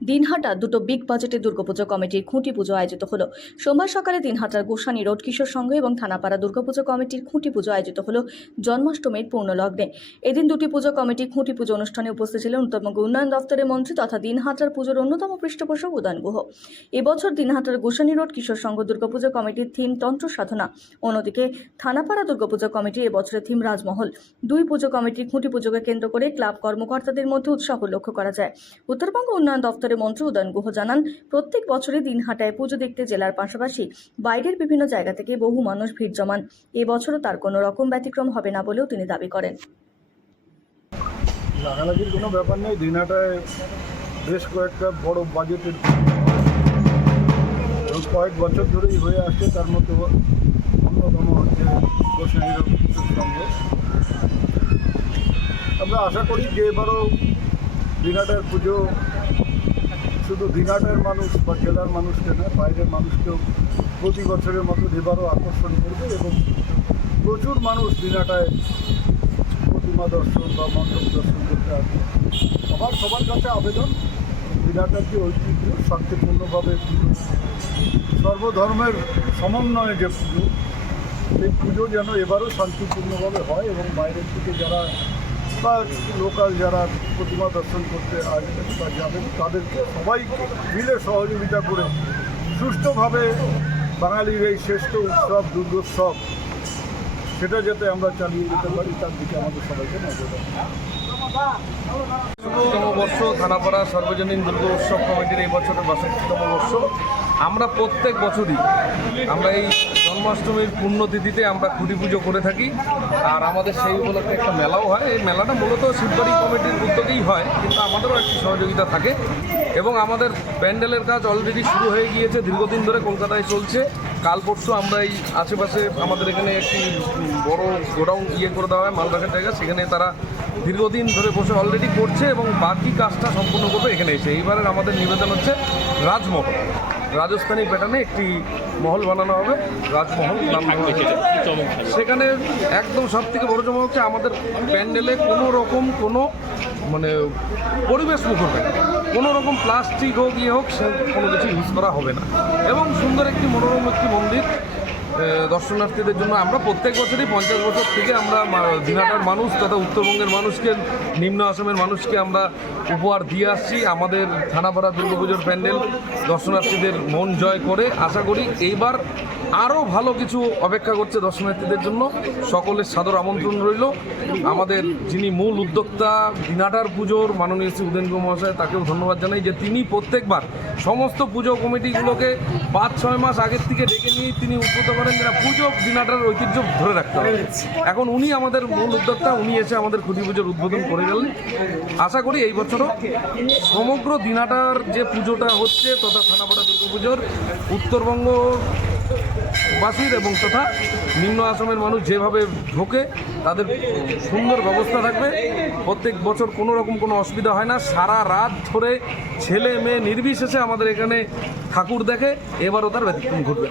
দিনহাটা দুটো বিগ বাজেটের দুর্গাপুজো কমিটির খুঁটি পুজো আয়োজিত হলো। সোমবার সকালে দিনহাটার গোসানি রোড কিশোর সংঘ এবং থানাপাড়া দুর্গাপুজো কমিটির খুঁটি পুজো আয়োজিত হলো জন্মাষ্টমীর পূর্ণলগ্নে। এদিন দুটি পুজো কমিটি খুঁটি পুজো অনুষ্ঠানে উপস্থিত ছিলেন উত্তরবঙ্গ উন্নয়ন দপ্তরের মন্ত্রী তথা দিনহাটার পুজোর অন্যতম পৃষ্ঠপোষক উদয়ন গুহ। এবছর দিনহাটার গোসানি রোড কিশোর সংঘ দুর্গাপুজো কমিটির থিম তন্ত্র সাধনা, অন্যদিকে থানাপাড়া দুর্গাপুজো কমিটির এবছরের থিম রাজমহল। দুই পুজো কমিটির খুঁটি পুজোকে কেন্দ্র করে ক্লাব কর্মকর্তাদের মধ্যে উৎসাহ লক্ষ্য করা যায়। উত্তরবঙ্গ উন্নয়ন দপ্তরের মন্ত্রী উদয়ন গুহ জানান, প্রত্যেক বছরই দিনহাটায় পুজো দেখতে জেলার পাশাপাশি বাইরের বিভিন্ন জায়গা থেকে বহু মানুষ ভিড় জমান। এবছরও তার কোনো রকম ব্যতিক্রম হবে না বলেও তিনি দাবি করেন। লাগালাগির কোনো ব্যাপার নেই। দিনহাটায় বেশ কয়েকটা বড় বাজেটের কয়েক বছর ধরেই হয়ে আসছে, তার মধ্যে অন্যতম হচ্ছে গোসানির সঙ্গে। আমরা আশা করি যে এবারও দিনহাটার পুজো শুধু দিনহাটার মানুষ বা জেলার মানুষকে নয়, বাইরের মানুষকেও প্রতি বছরের মতো এবারও আকর্ষণ করবে এবং প্রচুর মানুষ দিনহাটায় প্রতিমা দর্শন বা মণ্ডপ দর্শন করতে আসবে। সবার কাছে আবেদন, দিনহাটার যে ঐতিহ্য শান্তিপূর্ণভাবে পুজো, সর্বধর্মের সমন্বয়ে যে পুজো, সেই পুজো যেন এবারও শান্তিপূর্ণভাবে হয় এবং বাইরের থেকে যারা বা লোকাল যারা প্রতিমা দর্শন করতে আসবেন বা যাবেন তাদেরকে সবাইকে মিলে সহযোগিতা করে সুষ্ঠুভাবে বাঙালির এই শ্রেষ্ঠ উৎসব দুর্গোৎসব সেটা যাতে আমরা চালিয়ে যেতে পারি তার দিকে আমাদের সবাইকে নজর রাখতে হবে। ৬২তম বর্ষ থানাপাড়া সর্বজনীন দুর্গা উৎসব কমিটির এই বছরের ৬২তম বর্ষ। আমরা প্রত্যেক বছরই আমরা এই জন্মাষ্টমীর পুণ্যতিথিতে আমরা খুঁটি পুজো করে থাকি, আর আমাদের সেই উপলক্ষে একটা মেলাও হয়। এই মেলাটা মূলত শিববাড়ি কমিটির উদ্যোগেই হয়, কিন্তু আমাদেরও একটি সহযোগিতা থাকে এবং আমাদের প্যান্ডেলের কাজ অলরেডি শুরু হয়ে গিয়েছে, দীর্ঘদিন ধরে কলকাতায় চলছে। কাল পরশু আমরা এই আশেপাশে আমাদের এখানে একটি বড় গোডাউন করে দেওয়া হয়, মাল রাখার জায়গা, সেখানে তারা দীর্ঘদিন ধরে বসে অলরেডি করছে এবং বাকি কাজটা সম্পূর্ণ করবে এখানে এসে। এইবারের আমাদের নিবেদন হচ্ছে রাজমহল, রাজস্থানী প্যাটার্নে একটি মহল বানানো হবে, রাজমহল নাম সেখানে একদম সব থেকে বড় জমা হচ্ছে আমাদের প্যান্ডেলে কোনো রকম কোনো পরিবেশ মুখর হবে, কোনো রকম প্লাস্টিক হোক হোক সে কোনো কিছু ইউজ করা হবে না এবং সুন্দর একটি মনোরম একটি মন্দির দর্শনার্থীদের জন্য। আমরা প্রত্যেক বছরই ৫০ বছর থেকে আমরা দিনহাটার মানুষ তথা উত্তরবঙ্গের মানুষকে, নিম্ন আসামের মানুষকে আমরা উপহার দিয়ে আসছি। আমাদের থানাপাড়া দুর্গাপুজোর প্যান্ডেল দর্শনার্থীদের মন জয় করে। আশা করি এইবার আরও ভালো কিছু অপেক্ষা করছে দর্শনার্থীদের জন্য। সকলের সাদর আমন্ত্রণ রইল। আমাদের যিনি মূল উদ্যোক্তা দিনহাটার পুজোর মাননীয় শ্রী উদয়ন গুহ মহাশয়, তাকেও ধন্যবাদ জানাই যে তিনি প্রত্যেকবার সমস্ত পুজো কমিটিগুলোকে ৫-৬ মাস আগের থেকে ডেকে নিয়ে তিনি উদ্বুদ্ধ করেন যারা পুজো দিনহাটার ঐতিহ্য ধরে রাখতে হবে। এখন উনি আমাদের মূল উদ্যোক্তা, উনি এসে আমাদের খুঁটি পুজোর উদ্বোধন করে গেলেন। আশা করি এই বছরও সমগ্র দিনহাটার যে পুজোটা হচ্ছে তথা থানাপাড়া দুর্গাপুজোর উত্তরবঙ্গবাসীর এবং তথা নিম্ন আসামের মানুষ যেভাবে ঢোকে তাদের সুন্দর ব্যবস্থা থাকবে। প্রত্যেক বছর কোনো রকম কোনো অসুবিধা হয় না। সারা রাত ধরে ছেলে মেয়ে নির্বিশেষে আমাদের এখানে ঠাকুর দেখে, এবারও তার ব্যতিক্রম ঘটবে।